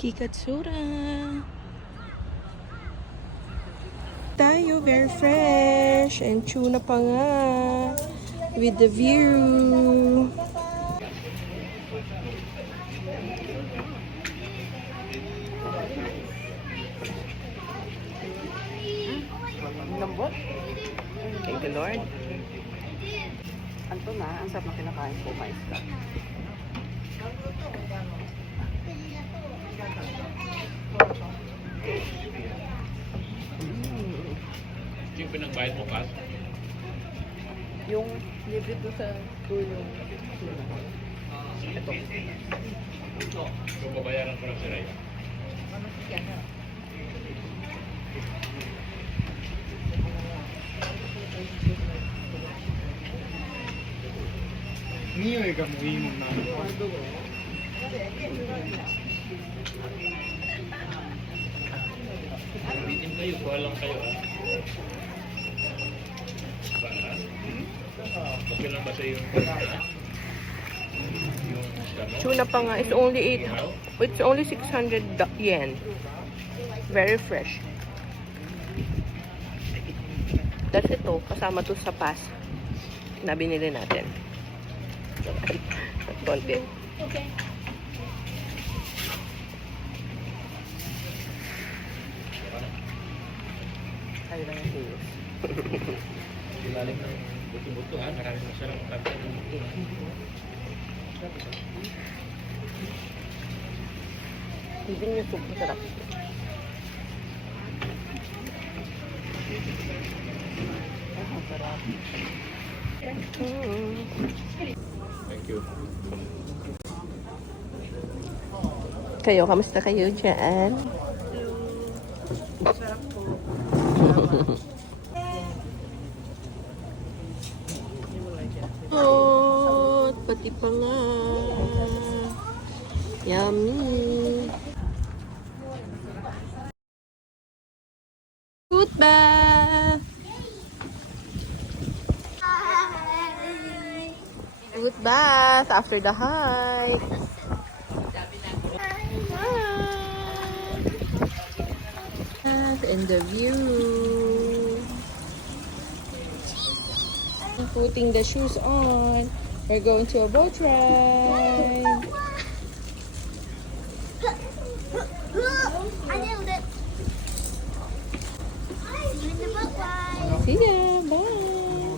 Kikatsura. Tayo, very fresh. And tuna pa nga. With the view. Lambot. Thank you, Lord. Anto na, ang sarap na kinakain ko, mais ka. Yung pinagbayad mo, Kat? Yung libre ko sa tulong. Ito. Yung babayaran ko lang si Ray. Niyoy ka mo yung mga Bitin kayo, kuha lang kayo, ha? Ba, ha? Okay lang ba sa yung Tuna pa nga, it's only 600 yen. Very fresh. That's ito, kasama to sa pass na binili natin. Konti. Okay. Ay lang yung hiyos. Ilalim ng buto-buto, ha? Maraming masarap ang kanta ng buto, ha? Hindi niya soup, masarap. Ang sarap. Thank you. Kayo, kamusta kayo dyan? Sarap po. Oh, pati pa nga. Yummy. Good bath. Good bath after the hike. And the view. Putting the shoes on. We're going to a boat ride. I nailed it. See you in the boat ride. See ya.